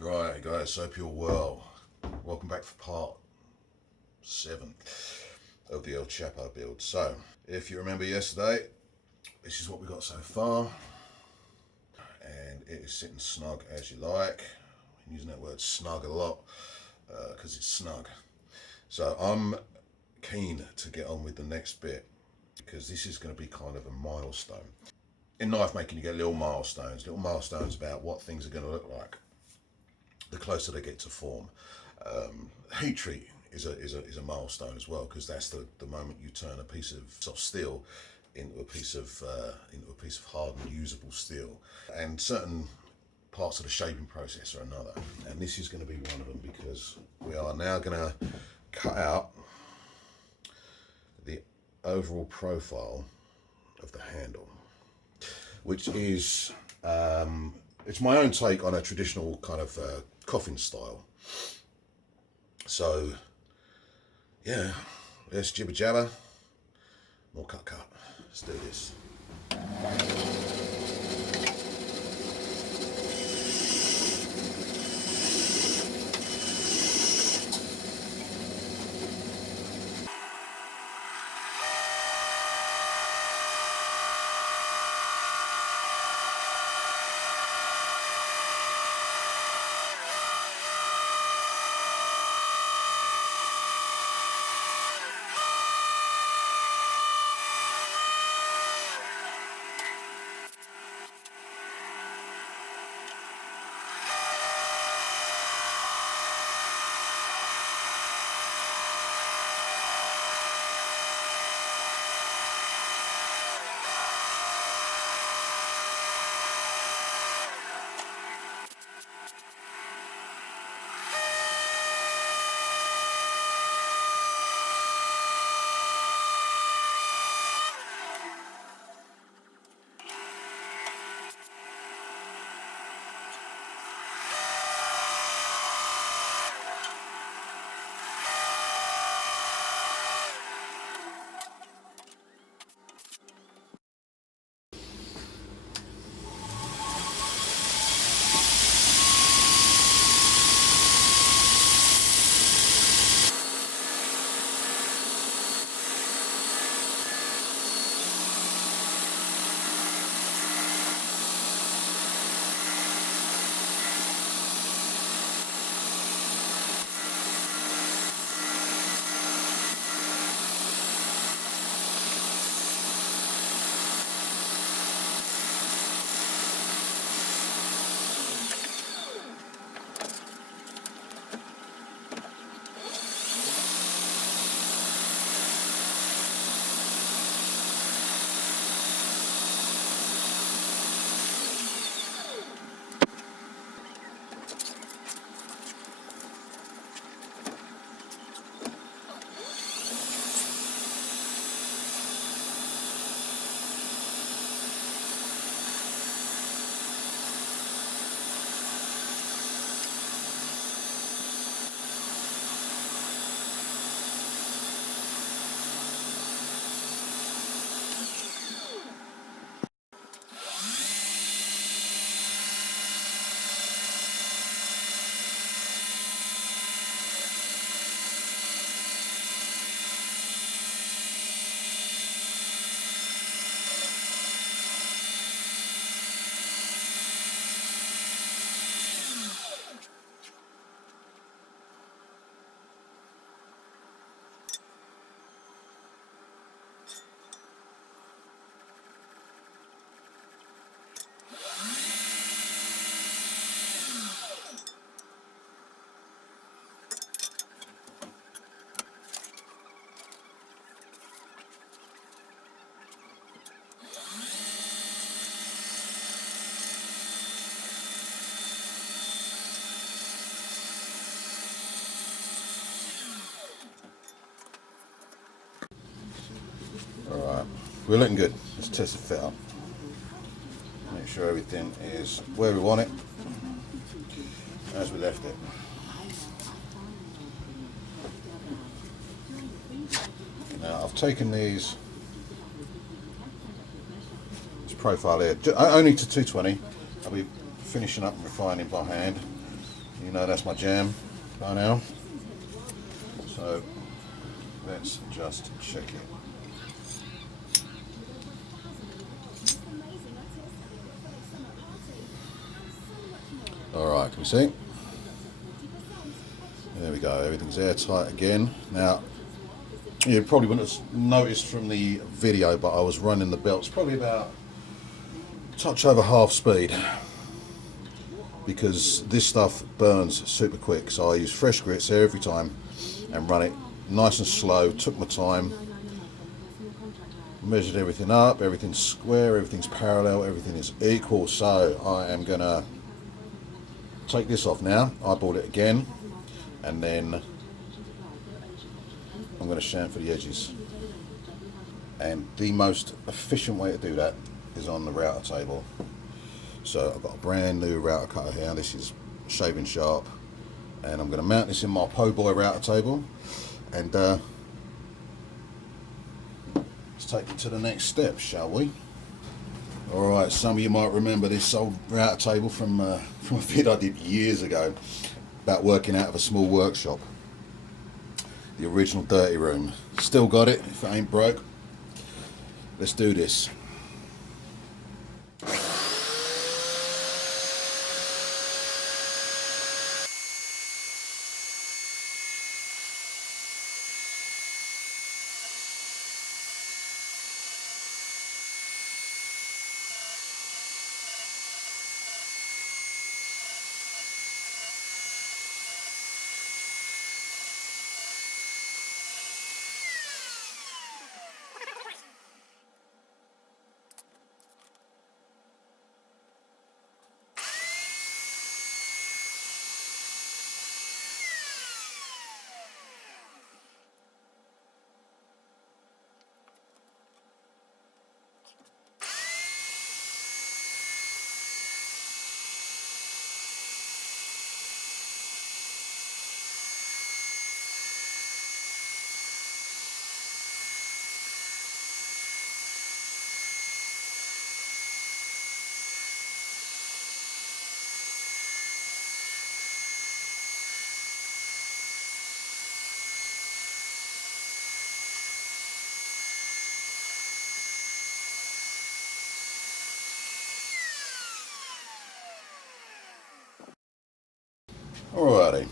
Right, guys, hope you're well. Welcome back for part 7 of the El Chapo build. So, if you remember yesterday, this is what we got so far. And it is sitting snug as you like. I'm using that word snug a lot because it's snug. So, I'm keen to get on with the next bit because this is going to be kind of a milestone. In knife making, you get little milestones about what things are going to look like the closer they get to form. Heat treat is a milestone as well, because that's the moment you turn a piece of soft steel into a piece of hardened usable steel, and certain parts of the shaping process are another, and this is going to be one of them, because we are now going to cut out the overall profile of the handle, which is it's my own take on a traditional kind of coffin style. So yeah, let's jibber jabber, more cut. Let's do this. Alright, we're looking good. Let's test the fit up. Make sure everything is where we want it, as we left it. Now I've taken this profile here only to 220. I'll be finishing up and refining by hand. You know that's my jam by now. So let's just check it. Alright, can we see? There we go, everything's airtight again. Now, you probably wouldn't have noticed from the video, but I was running the belts probably about a touch over half speed, because this stuff burns super quick. So I use fresh grits every time and run it nice and slow, took my time, measured everything up, everything's square, everything's parallel, everything is equal. So I am gonna take this off now, eyeball it again, and then I'm going to chamfer the edges. And the most efficient way to do that is on the router table. So I've got a brand new router cutter here. This is shaving sharp, and I'm going to mount this in my po' boy router table, and let's take it to the next step, shall we? Alright, some of you might remember this old router table from a vid I did years ago about working out of a small workshop. The original dirty room. Still got it, if it ain't broke. Let's do this. Alrighty,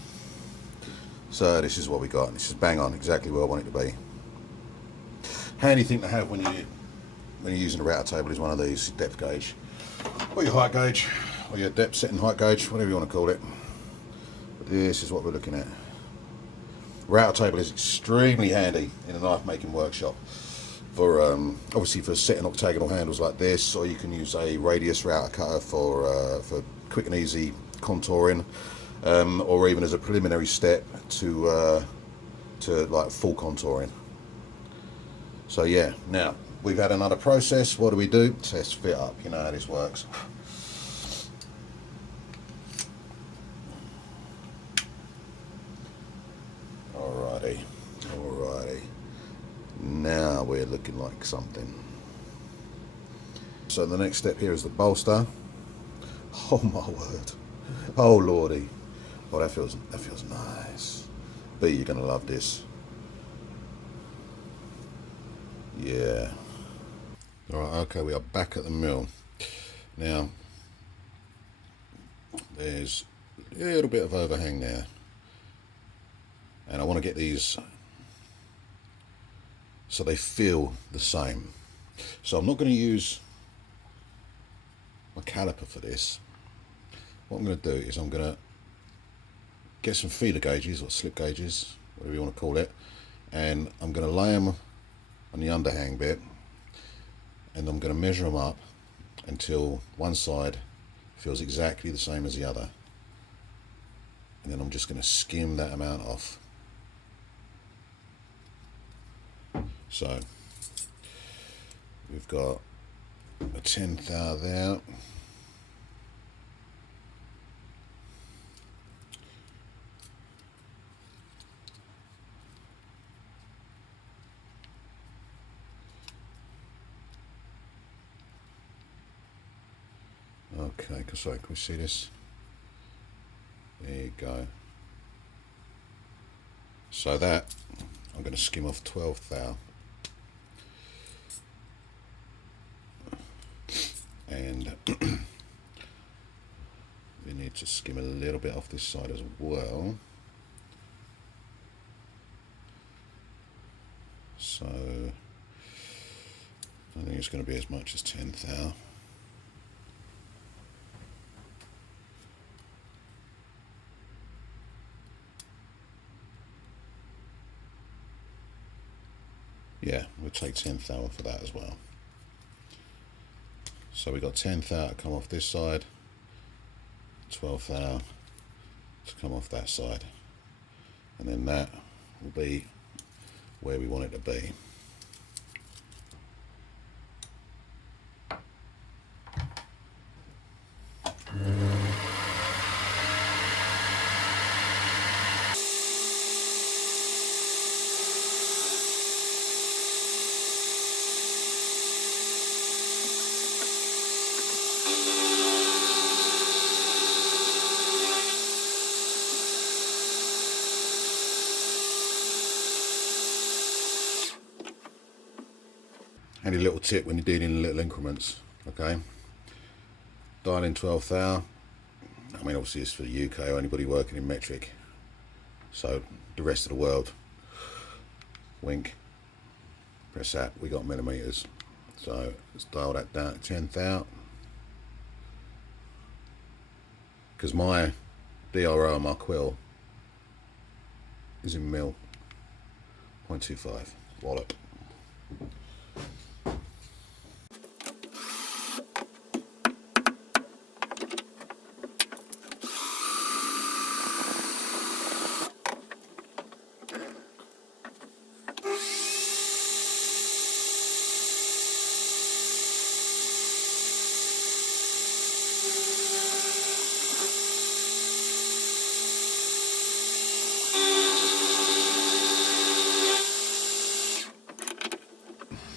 so this is what we got. This is bang on, exactly where I want it to be. Handy thing to have when you're using a router table is one of these depth gauge, or your height gauge, or your depth setting height gauge, whatever you want to call it. But this is what we're looking at. Router table is extremely handy in a knife making workshop. For obviously for setting octagonal handles like this, or you can use a radius router cutter for quick and easy contouring. Or even as a preliminary step to like full contouring. So yeah, now we've had another process. What do? Test fit up. You know how this works. Alrighty. Now we're looking like something. So the next step here is the bolster. Oh my word. Oh lordy. Oh, that feels nice. B, you're gonna love this. Yeah. Alright, okay, we are back at the mill. Now, there's a little bit of overhang there. And I want to get these so they feel the same. So I'm not going to use my caliper for this. What I'm going to do is I'm going to get some feeler gauges or slip gauges, whatever you want to call it, and I'm going to lay them on the underhang bit, and I'm going to measure them up until one side feels exactly the same as the other, and then I'm just going to skim that amount off. So we've got a 1/10 there. Okay, sorry, can we see this? There you go. So that, I'm going to skim off 12th thou. And we need to skim a little bit off this side as well. So I don't think it's going to be as much as 10th thou. Yeah, we'll take 10th thou for that as well. So we got 10th thou to come off this side, 12th thou to come off that side, and then that will be where we want it to be. Handy little tip when you're dealing in little increments, okay? Dial in 12th thou. I mean, obviously it's for the UK or anybody working in metric. So the rest of the world, wink, press that, we got millimeters. So let's dial that down to 10th thou. Because my DRO on my quill is in mil, 0.25, wallop.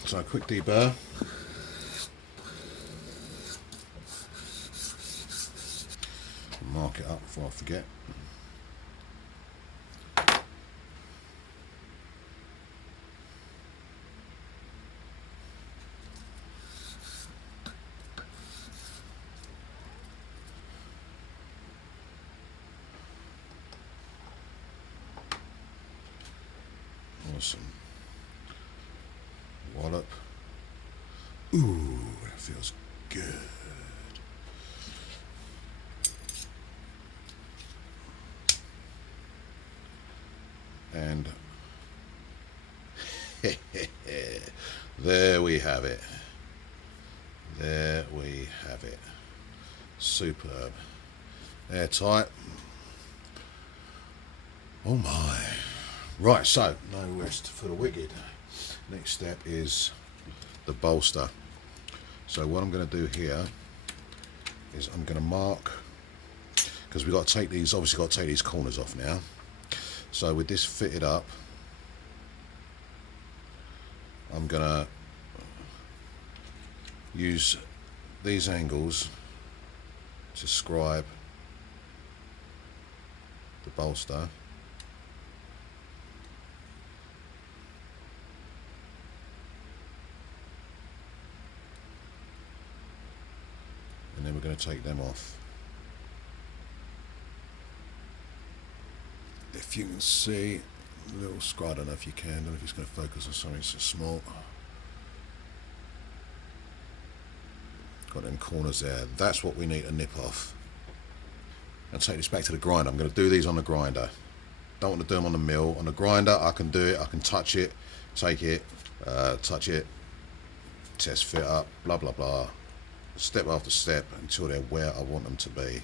So a quick deburr. Mark it up before I forget. Awesome. Wallop. Ooh, that feels good. And there we have it. There we have it. Superb. Airtight. Oh my. Right, so no rest for the wicked. Next step is the bolster. So what I'm going to do here is I'm going to mark, because we've got to take these, obviously got to take these corners off now. So with this fitted up, I'm going to use these angles to scribe the bolster. And then we're going to take them off. If you can see a little scribe, I don't know if you can, I don't know if it's going to focus on something so small. Got them corners there. That's what we need to nip off. I'll take this back to the grinder. I'm going to do these on the grinder. Don't want to do them on the mill. On the grinder, I can do it. I can touch it, take it, touch it, test fit up, blah, blah, blah. Step after step until they're where I want them to be.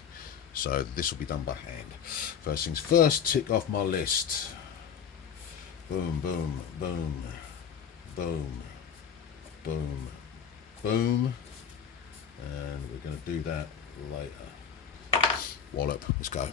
So this will be done by hand. First things first, tick off my list. Boom, boom, boom, boom, boom, boom. And we're going to do that later. Wallop, let's go.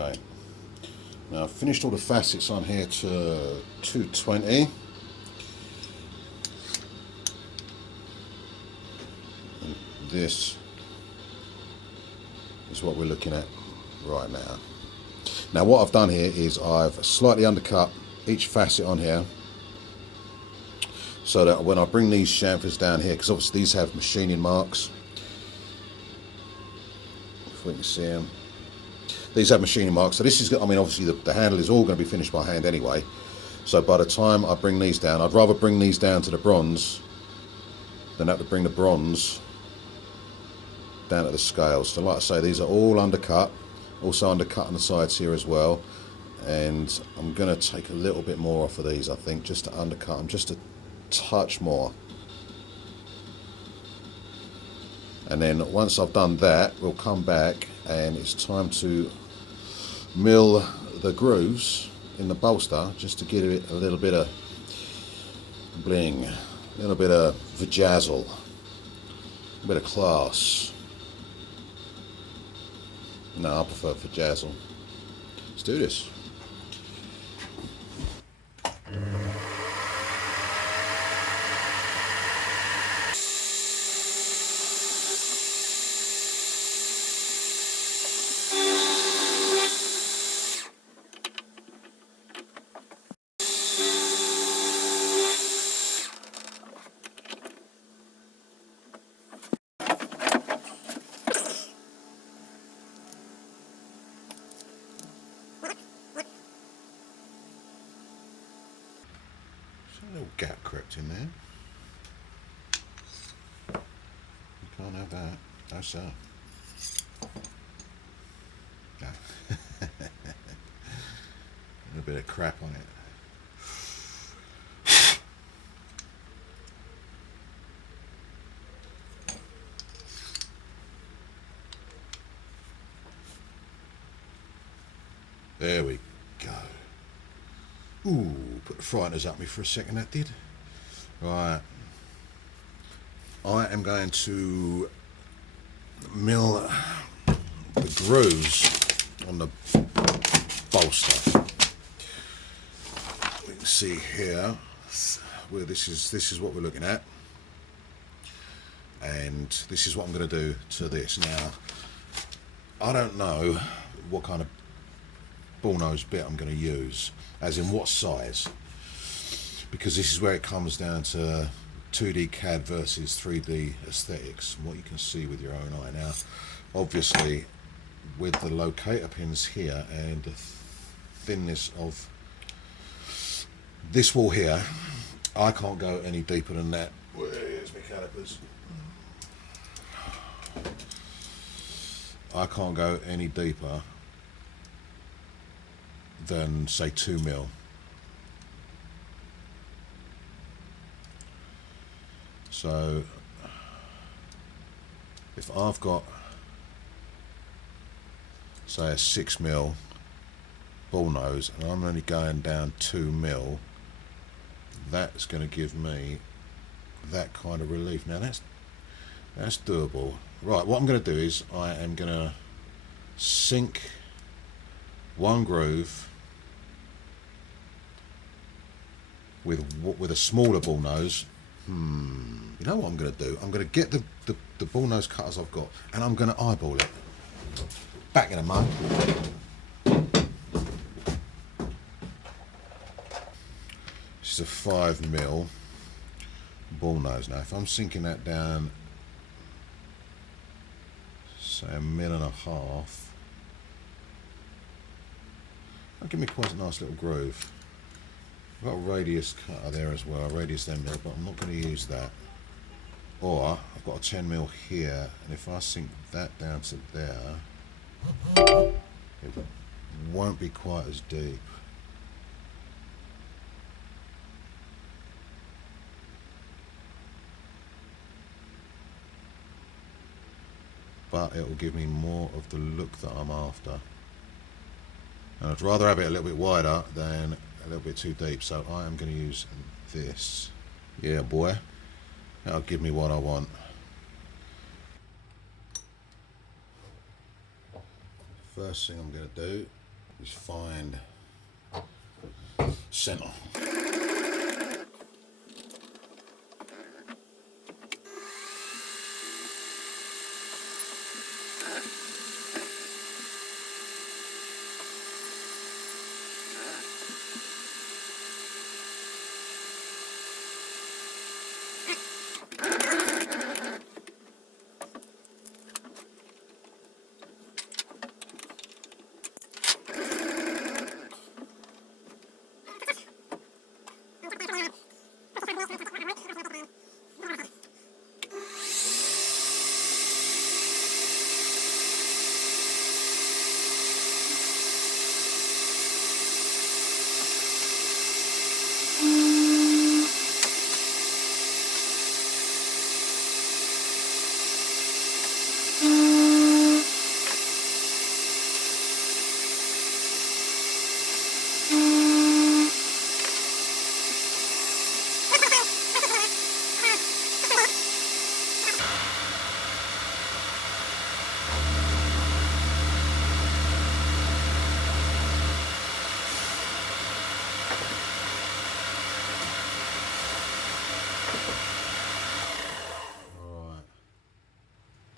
Okay. Now I've finished all the facets on here to 220. And this is what we're looking at right now. Now what I've done here is I've slightly undercut each facet on here, so that when I bring these chamfers down here, because obviously these have machining marks, if we can see them, these have machining marks, so this is, I mean obviously the handle is all going to be finished by hand anyway, so by the time I bring these down, I'd rather bring these down to the bronze than have to bring the bronze down to the scales. So like I say, these are all undercut, also undercut on the sides here as well, and I'm going to take a little bit more off of these, I think, just to undercut them just a touch more. And then once I've done that, we'll come back and it's time to mill the grooves in the bolster, just to give it a little bit of bling, a little bit of vajazzle, a bit of class. No, I prefer vajazzle. Let's do this. A little gap crept in there. You can't have that. No sir. No. A little bit of crap on it. There we go. Ooh, put the frighteners up me for a second, that did. Right. I am going to mill the grooves on the bolster. We can see here where this is what we're looking at. And this is what I'm going to do to this. Now, I don't know what kind of bullnose bit I'm going to use, as in what size, because this is where it comes down to 2D CAD versus 3D aesthetics, and what you can see with your own eye. Now obviously with the locator pins here and the thinness of this wall here, I can't go any deeper than that. Where's my calipers? I can't go any deeper than say 2 mil. So if I've got say a 6 mil bull nose and I'm only going down 2 mil, that's going to give me that kind of relief. Now that's doable. Right, what I'm going to do is I am going to sink one groove with a smaller bull nose. You know what I'm going to do? I'm going to get the bull nose cutters I've got and I'm going to eyeball it. Back in a moment. This is a 5 mil bull nose. Now if I'm sinking that down say 1.5 mil, that'll give me quite a nice little groove. I've got a radius cutter there as well, a radius 10 mil, but I'm not going to use that. Or I've got a 10 mil here, and if I sink that down to there, it won't be quite as deep. But it will give me more of the look that I'm after. And I'd rather have it a little bit wider than a little bit too deep, so I am going to use this. Yeah boy, that'll give me what I want. First thing I'm going to do is find center.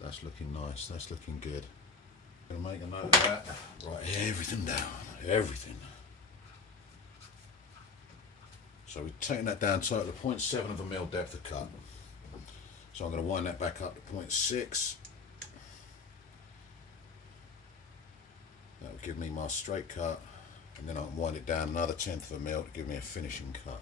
That's looking nice, that's looking good. I'm gonna make a note of that. Write everything down, everything. So we're taking that down to the 0.7 of a mil depth of cut. So I'm gonna wind that back up to 0.6. That will give me my straight cut, and then I can wind it down another 1/10 of a mil to give me a finishing cut.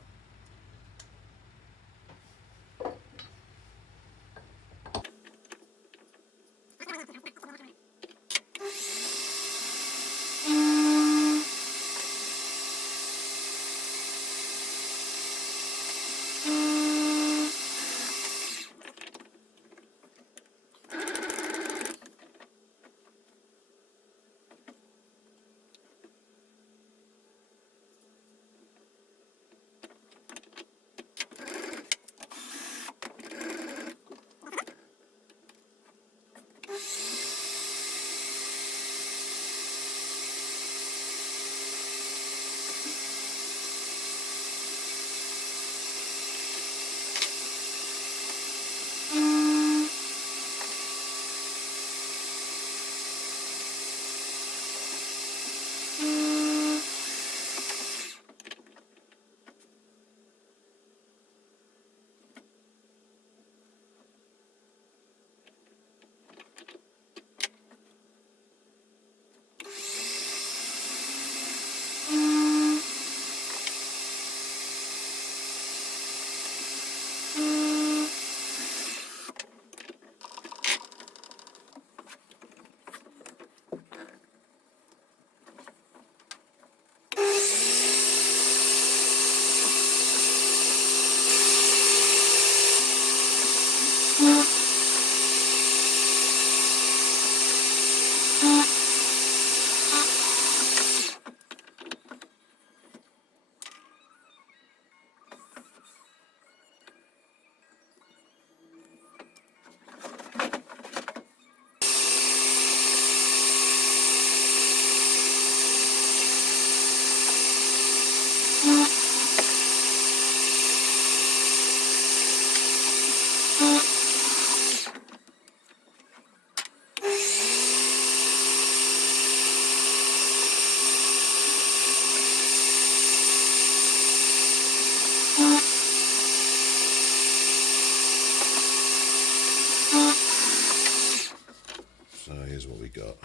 So here's what we got.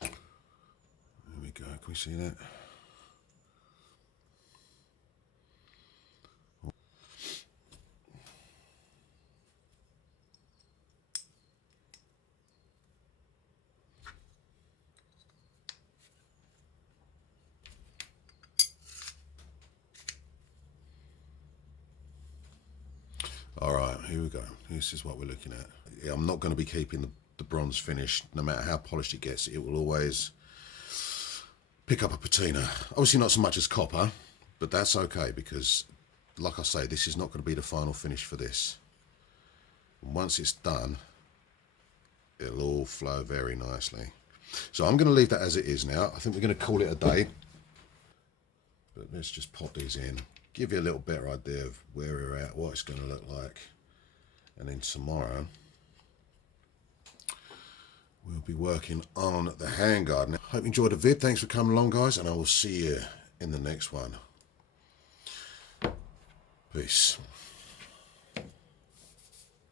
There we go, can we see that? All right, here we go. This is what we're looking at. Yeah, I'm not going to be keeping the bronze finish. No matter how polished it gets, it will always pick up a patina. Obviously not so much as copper, but that's okay because, like I say, this is not going to be the final finish for this. And once it's done, it'll all flow very nicely. So I'm going to leave that as it is now. I think we're going to call it a day. But let's just pop these in. Give you a little better idea of where we're at, what it's going to look like. And then tomorrow, we'll be working on the handguard. Hope you enjoyed the vid. Thanks for coming along, guys. And I will see you in the next one. Peace.